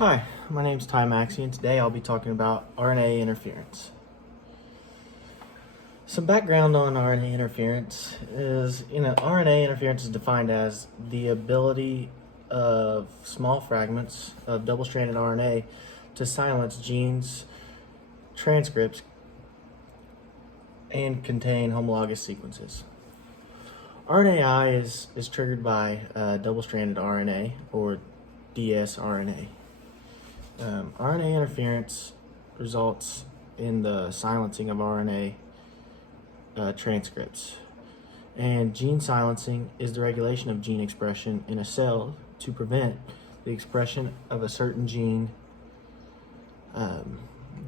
Hi, my name is Ty Maxey, and today I'll be talking about RNA interference. Some background on RNA interference is, RNA interference is defined as the ability of small fragments of double-stranded RNA to silence genes, transcripts, and contain homologous sequences. RNAi is triggered by double-stranded RNA, or dsRNA. RNA interference results in the silencing of RNA transcripts. And gene silencing is the regulation of gene expression in a cell to prevent the expression of a certain gene.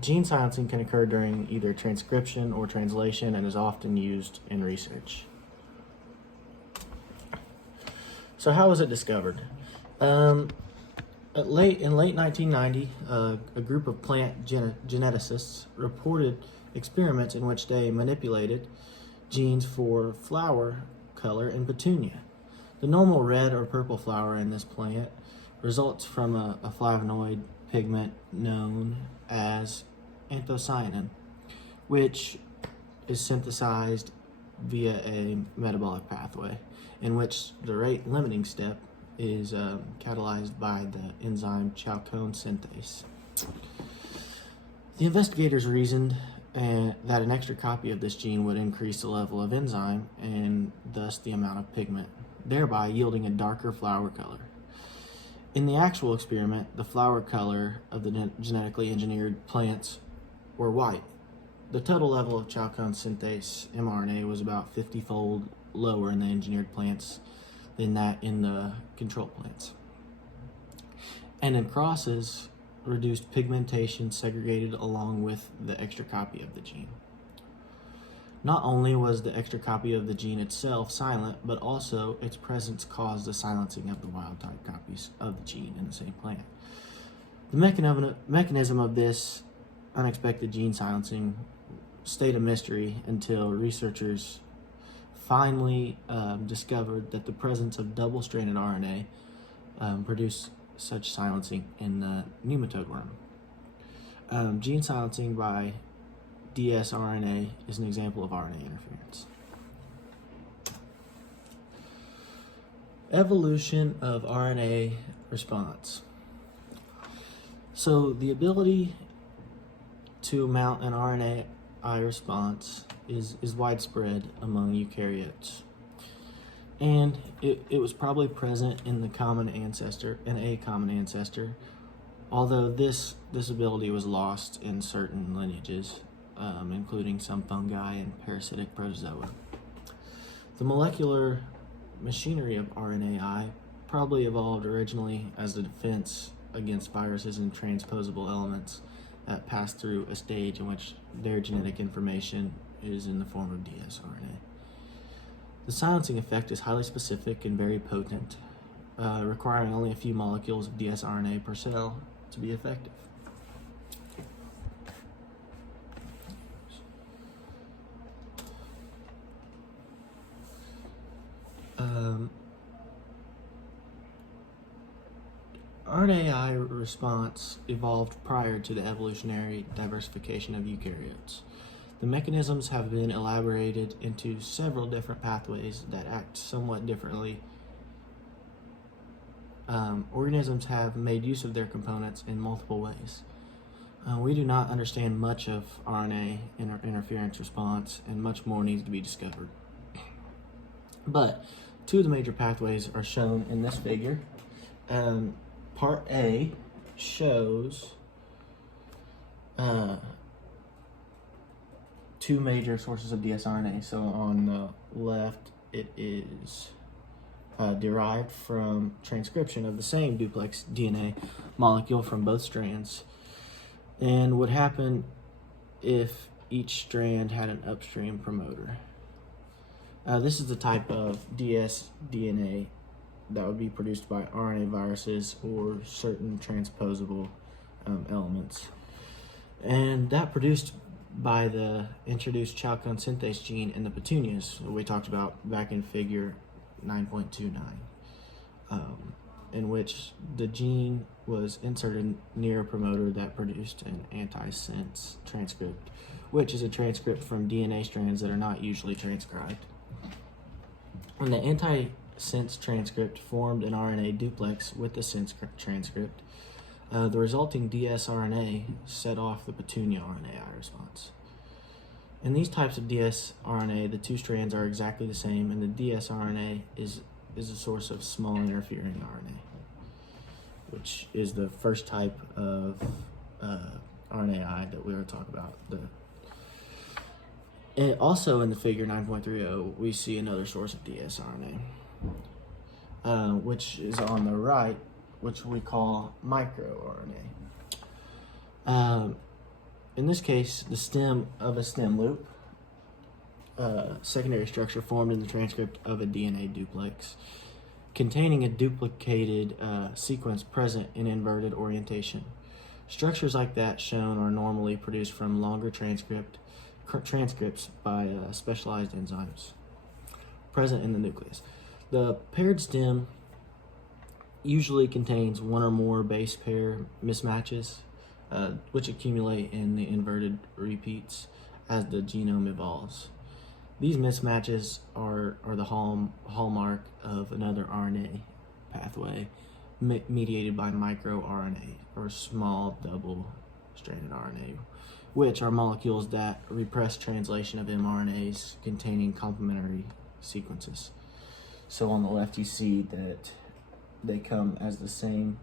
Gene silencing can occur during either transcription or translation and is often used in research. So how was it discovered? In late 1990, a group of plant geneticists reported experiments in which they manipulated genes for flower color in petunia. The normal red or purple flower in this plant results from a flavonoid pigment known as anthocyanin, which is synthesized via a metabolic pathway in which the rate limiting step is catalyzed by the enzyme chalcone synthase. The investigators reasoned that an extra copy of this gene would increase the level of enzyme and thus the amount of pigment, thereby yielding a darker flower color. In the actual experiment, the flower color of the genetically engineered plants were white. The total level of chalcone synthase mRNA was about 50-fold lower in the engineered plants than that in the control plants. And in crosses, reduced pigmentation segregated along with the extra copy of the gene. Not only was the extra copy of the gene itself silent, but also its presence caused the silencing of the wild-type copies of the gene in the same plant. The mechanism of this unexpected gene silencing stayed a mystery until researchers finally discovered that the presence of double-stranded RNA produced such silencing in the nematode worm. Gene silencing by dsRNA is an example of RNA interference. Evolution of RNA response. So the ability to mount an RNAi response is widespread among eukaryotes. And it was probably present in a common ancestor, although this ability was lost in certain lineages, including some fungi and parasitic protozoa. The molecular machinery of RNAi probably evolved originally as a defense against viruses and transposable elements that pass through a stage in which their genetic information is in the form of dsRNA. The silencing effect is highly specific and very potent, requiring only a few molecules of dsRNA per cell to be effective. RNAi response evolved prior to the evolutionary diversification of eukaryotes. The mechanisms have been elaborated into several different pathways that act somewhat differently. Organisms have made use of their components in multiple ways. We do not understand much of RNA interference response, and much more needs to be discovered. But two of the major pathways are shown in this figure. Part A shows two major sources of dsRNA. So on the left, it is derived from transcription of the same duplex DNA molecule from both strands, and would happen if each strand had an upstream promoter. This is the type of dsDNA that would be produced by RNA viruses or certain transposable elements. And that produced by the introduced chalcone synthase gene in the petunias we talked about back in figure 9.29, in which the gene was inserted near a promoter that produced an antisense transcript, which is a transcript from DNA strands that are not usually transcribed. When the antisense transcript formed an RNA duplex with the sense transcript, the resulting dsRNA set off the petunia RNAi response. In these types of dsRNA, the two strands are exactly the same, and the dsRNA is a source of small interfering RNA, which is the first type of RNAi that we were talking about. And also in the figure 9.30, we see another source of dsRNA, which is on the right, which we call microRNA. In this case, the stem of a stem loop, secondary structure formed in the transcript of a DNA duplex, containing a duplicated sequence present in inverted orientation. Structures like that shown are normally produced from longer transcripts by specialized enzymes present in the nucleus. The paired stem usually contains one or more base pair mismatches, which accumulate in the inverted repeats as the genome evolves. These mismatches are the hallmark of another RNA pathway mediated by microRNA, or small double-stranded RNA, which are molecules that repress translation of mRNAs containing complementary sequences. So on the left you see that they come as the same,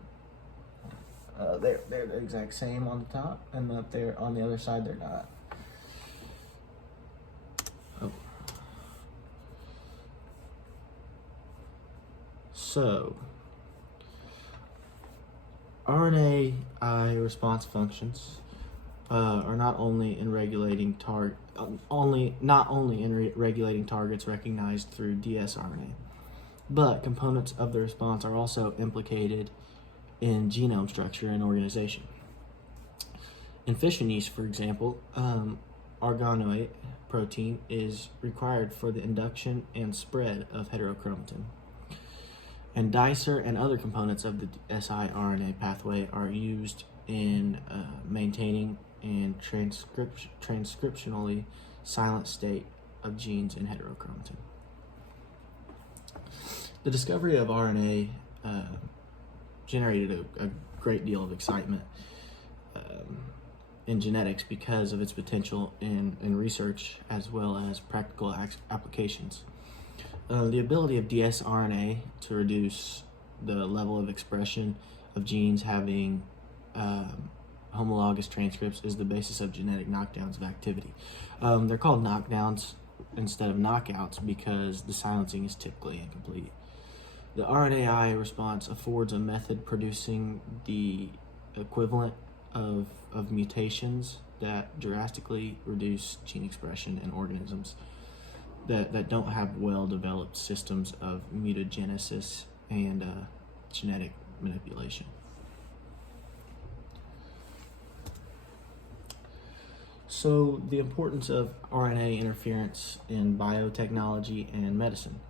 they're the exact same on the top, and up there on the other side they're not. Oh. So, RNAi response functions are not only in regulating regulating targets recognized through dsRNA, but components of the response are also implicated in genome structure and organization. In fission yeast, for example, argonoate protein is required for the induction and spread of heterochromatin. And dicer and other components of the siRNA pathway are used in maintaining and transcriptionally silent state of genes in heterochromatin. The discovery of RNA generated a great deal of excitement in genetics because of its potential in research as well as practical applications. The ability of dsRNA to reduce the level of expression of genes having homologous transcripts is the basis of genetic knockdowns of activity. They're called knockdowns instead of knockouts because the silencing is typically incomplete. The RNAi response affords a method producing the equivalent of mutations that drastically reduce gene expression in organisms that don't have well-developed systems of mutagenesis and genetic manipulation. So the importance of RNA interference in biotechnology and medicine.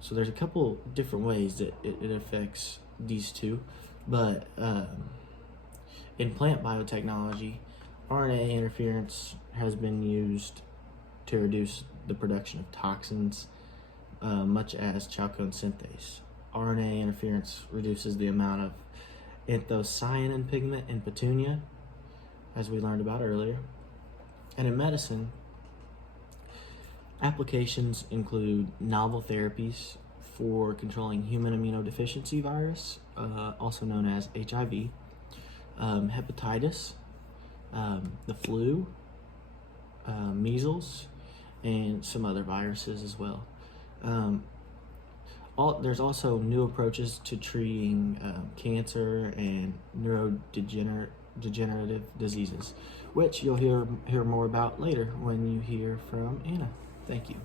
So there's a couple different ways that it affects these two, but in plant biotechnology, RNA interference has been used to reduce the production of toxins, much as chalcone synthase. RNA interference reduces the amount of anthocyanin pigment in petunia, as we learned about earlier. And in medicine, applications include novel therapies for controlling human immunodeficiency virus, also known as HIV, hepatitis, the flu, measles, and some other viruses as well. There's also new approaches to treating cancer and neurodegenerative diseases, which you'll hear more about later when you hear from Anna. Thank you.